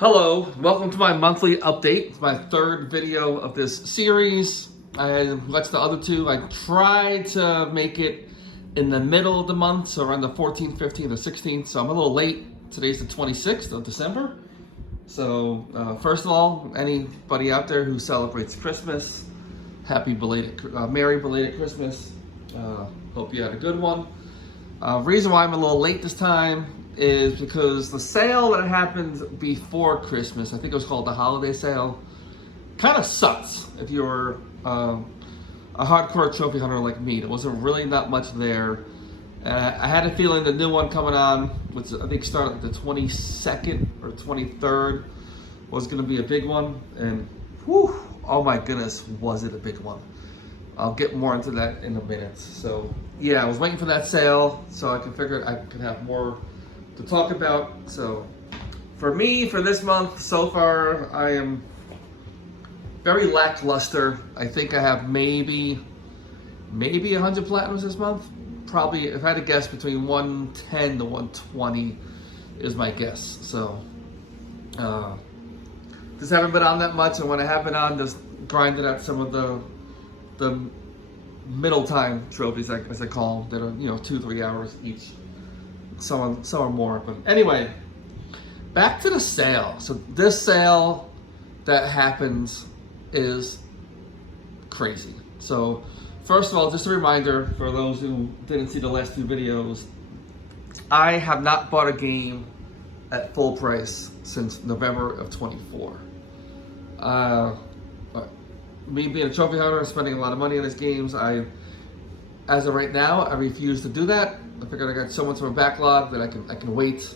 Hello, welcome to my monthly update. It's my third video of this series. I watched the other two. I tried to make it in the middle of the month, so around the 14th, 15th, or 16th. So I'm a little late. Today's the 26th of December. So first of all, anybody out there who celebrates Christmas, Merry belated Christmas. Hope you had a good one. Reason why I'm a little late this time is because the sale that happened before Christmas, I think it was called the holiday sale, kind of sucks if you're a hardcore trophy hunter like me. There wasn't really not much there. I had a feeling the new one coming on, which I think started the 22nd or 23rd, was going to be a big one. And whew, oh my goodness, was it a big one. I'll get more into that in a minute. So yeah, I was waiting for that sale so I could figure I could have more to talk about. So for me, for this month so far, I am very lackluster. I think I have maybe 100 platinums this month. Probably, if I had to guess, between 110 to 120 is my guess. So just haven't been on that much, and when I have been on, just grinded out some of the middle time trophies, as I call them, that are 2-3 hours each. Some are more, but anyway, back to the sale. So this sale that happens is crazy. So first of all, just a reminder for those who didn't see the last two videos, I have not bought a game at full price since November of 24. Me being a trophy hunter and spending a lot of money on these games, as of right now, I refuse to do that. I figured I got so much of a backlog that I can wait.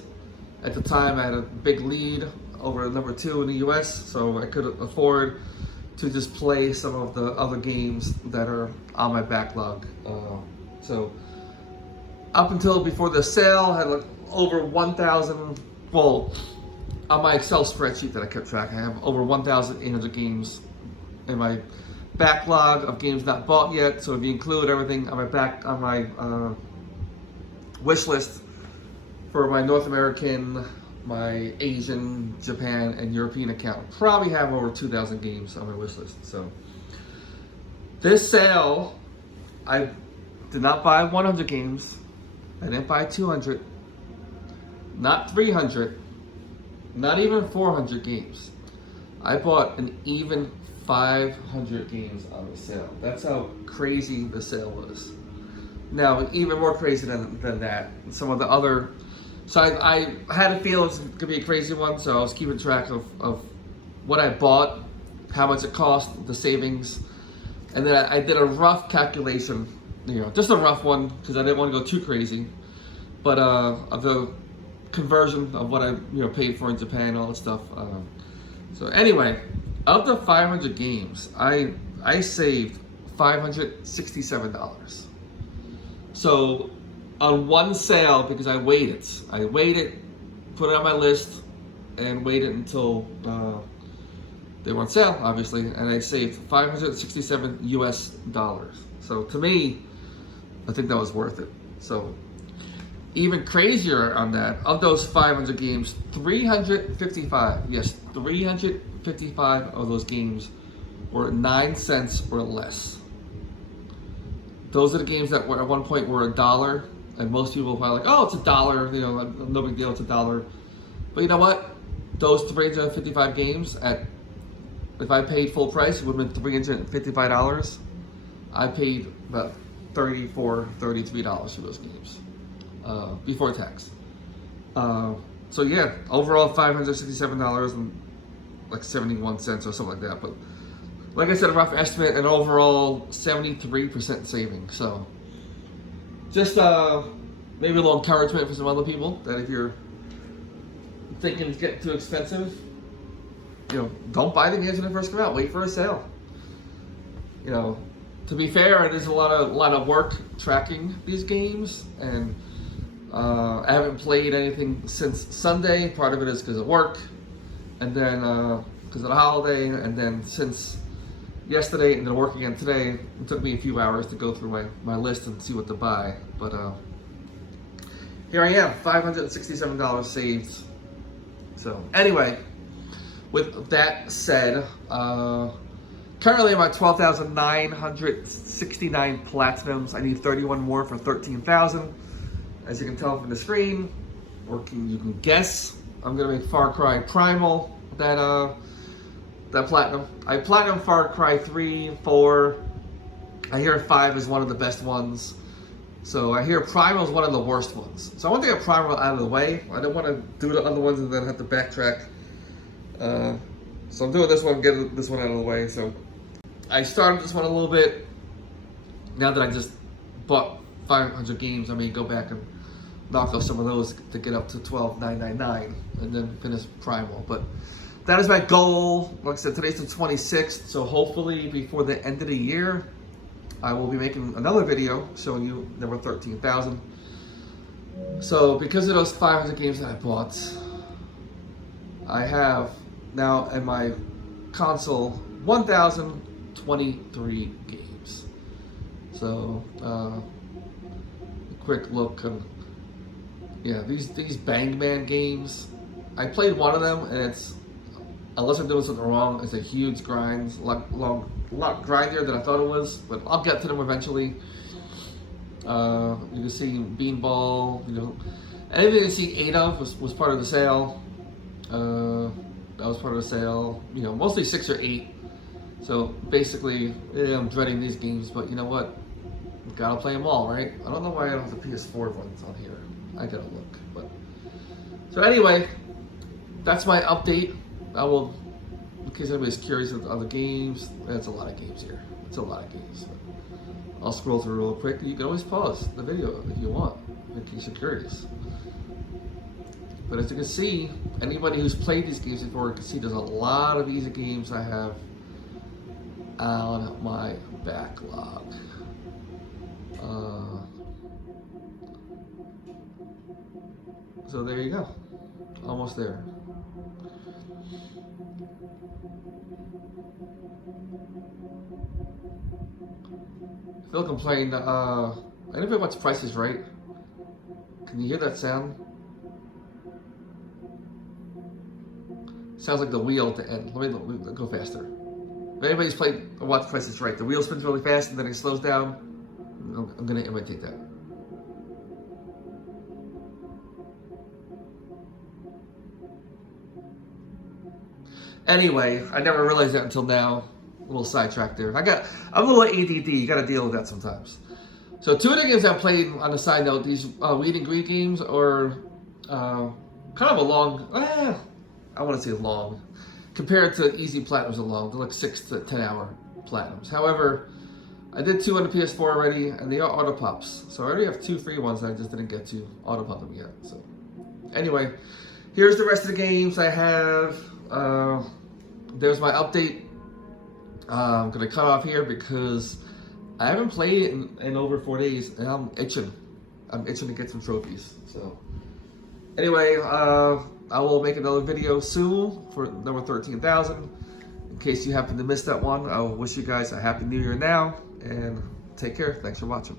At the time, I had a big lead over number 2 in the US, so I could afford to just play some of the other games that are on my backlog. So up until before the sale, I had like over 1,000, well, on my Excel spreadsheet that I kept track, I have over 1,800 games in my backlog of games not bought yet. So if you include everything on my wish list for my North American, my Asian, Japan, and European account, probably have over 2,000 games on my wish list. So this sale, I did not buy 100 games. I didn't buy 200, not 300, not even 400 games. I bought an even 500 games on the sale. That's how crazy the sale was. Now, even more crazy than that, some of the other, so I had a feel it was gonna be a crazy one, so I was keeping track of what I bought, how much it cost, the savings, and then I did a rough calculation, just a rough one, because I didn't want to go too crazy, but of the conversion of what I paid for in Japan, all that stuff. So anyway, of the 500 games, I saved $567. So on one sale, because I waited, put it on my list, and waited until they were on sale, obviously, and I saved $567 US. So to me, I think that was worth it. So even crazier on that, of those 500 games, 355 of those games were 9 cents or less. Those are the games that were at one point were $1, and most people were probably like, oh, it's $1, no big deal, it's $1. But you know what? Those 355 games, if I paid full price, it would have been $355. I paid about $34, $33 for those games before tax. So yeah, overall $567 and like 71 cents or something like that. But like I said, a rough estimate, and overall 73% saving. So just maybe a little encouragement for some other people that if you're thinking it's getting too expensive, don't buy the games when they first come out. Wait for a sale. To be fair, it is a lot of work tracking these games, and I haven't played anything since Sunday. Part of it is because of work, and then because of the holiday, and then since yesterday and then work again today, it took me a few hours to go through my list and see what to buy. But here I am, $567 saved. So anyway, with that said, currently I'm at 12,969 platinums. I need 31 more for 13,000. As you can tell from the screen, or you can guess, I'm gonna make Far Cry Primal that platinum. I platinum Far Cry 3, 4. I hear 5 is one of the best ones. So I hear Primal is one of the worst ones. So I want to get Primal out of the way. I don't want to do the other ones and then have to backtrack. So I'm doing this one, get this one out of the way. So I started this one a little bit. Now that I just bought 500 games, I may go back and knock off some of those to get up to 12,999 and then finish Primal. But that is my goal. Like I said, today's the 26th, so hopefully before the end of the year, I will be making another video showing you number 13,000. So because of those 500 games that I bought, I have now in my console 1,023 games. So quick look, and yeah, these Bang Man games, I played one of them, and it's, unless I'm doing something wrong, it's a huge grind, a lot grindier than I thought it was, but I'll get to them eventually. You can see Beanball, you know, anything you see 8 of was part of the sale. That was part of the sale, you know, mostly 6 or 8. So basically, I'm dreading these games, but you know what? Gotta play them all, right? I don't know why I don't have the PS4 ones on here. I gotta look, but so anyway, that's my update. I will, in case anybody's curious about other games, that's a lot of games here. It's a lot of games. I'll scroll through real quick. You can always pause the video if you want, in case you're curious. But as you can see, anybody who's played these games before can see there's a lot of easy games I have on my backlog. So there you go. Almost there. Phil complained, anybody watch Price is Right? Can you hear that sound? Sounds like the wheel at the end. Let me go faster. If anybody's played or watched Price is Right, the wheel spins really fast and then it slows down. I'm gonna imitate that. Anyway, I never realized that until now. A little sidetrack there. I'm a little ADD. You got to deal with that sometimes. So 2 of the games I played on the side note, these Weed and Greed games are kind of a long. I want to say long, compared to easy platinums are long. They're like 6 to 10 hour platinums. However, I did 2 on the PS4 already, and they are auto pops. So I already have 2 free ones that I just didn't get to auto pop them yet. So anyway, here's the rest of the games I have. There's my update. I'm gonna cut off here because I haven't played it in over 4 days, and I'm itching. I'm itching to get some trophies. So anyway, I will make another video soon for number 13,000. In case you happen to miss that one, I will wish you guys a happy new year now, and take care. Thanks for watching.